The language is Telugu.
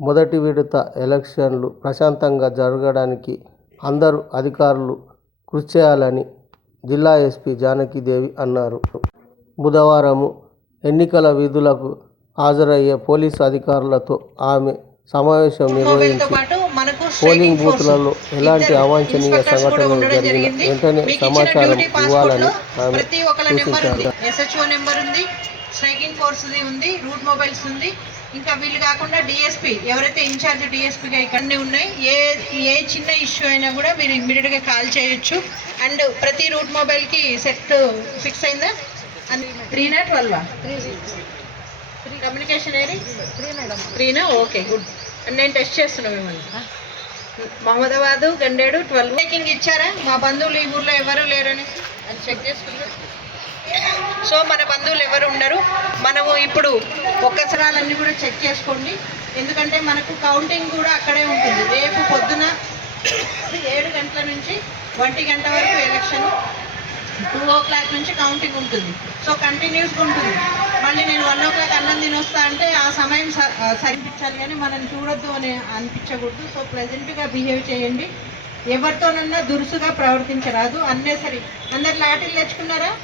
మొదటి విడత ఎలక్షన్లు ప్రశాంతంగా జరగడానికి అందరూ అధికారులు కృషి చేయాలని జిల్లా ఎస్పీ జానకిదేవి అన్నారు. బుధవారము ఎన్నికల విధులకు హాజరయ్యే పోలీసు అధికారులతో ఆమె సమావేశం నిర్వహించి పోలింగ్ బూత్లలో ఎలాంటి అవాంఛనీయ సంఘటనలు జరిగిన వెంటనే సమాచారం ఇవ్వాలని ఆమె సూచించారు. స్ట్రైకింగ్ ఫోర్స్ది ఉంది రూట్ మొబైల్స్ ఉంది. ఇంకా వీళ్ళు కాకుండా డిఎస్పీ ఎవరైతే ఇన్ఛార్జ్ డిఎస్పీగా ఇక్కడనే ఉన్నాయి ఏ ఏ చిన్న ఇష్యూ అయినా కూడా మీరు ఇమ్మీడియట్గా కాల్ చేయొచ్చు. అండ్ ప్రతి రూట్ మొబైల్కి సెట్ ఫిక్స్ అయిందా? త్రీనా ట్వెల్వా? కమ్యూనికేషన్ ఏది? త్రీనా ఓకే గుడ్ అండ్ నేను టెస్ట్ చేస్తున్నాను మిమ్మల్ని. మహమ్మదాబాదు గండేడు ట్వెల్వ్. చెకింగ్ ఇచ్చారా? మా బంధువులు ఈ ఊర్లో ఎవరు లేరని అని చెక్ చేసుకున్నారు సో మన బంధువులు ఎవరు ఉండరు. మనము ఇప్పుడు ఒక్కసరాలన్నీ కూడా చెక్ చేసుకోండి. ఎందుకంటే మనకు కౌంటింగ్ కూడా అక్కడే ఉంటుంది. రేపు పొద్దున ఏడు గంటల నుంచి ఒంటి గంట వరకు ఎలక్షన్ టూ ఓ క్లాక్ నుంచి కౌంటింగ్ ఉంటుంది. సో కంటిన్యూస్గా ఉంటుంది. మళ్ళీ నేను వన్ ఓ క్లాక్ అన్నం తిని వస్తా అంటే ఆ సమయం స- సరిపించాలి కానీ మనం చూడొద్దు అని అనిపించకూడదు. సో ప్లెజెంట్గా బిహేవ్ చేయండి. ఎవరితోనన్నా దురుసుగా ప్రవర్తించరాదు. అన్నేసరి అందరు లాటిల్ తెచ్చుకున్నారా?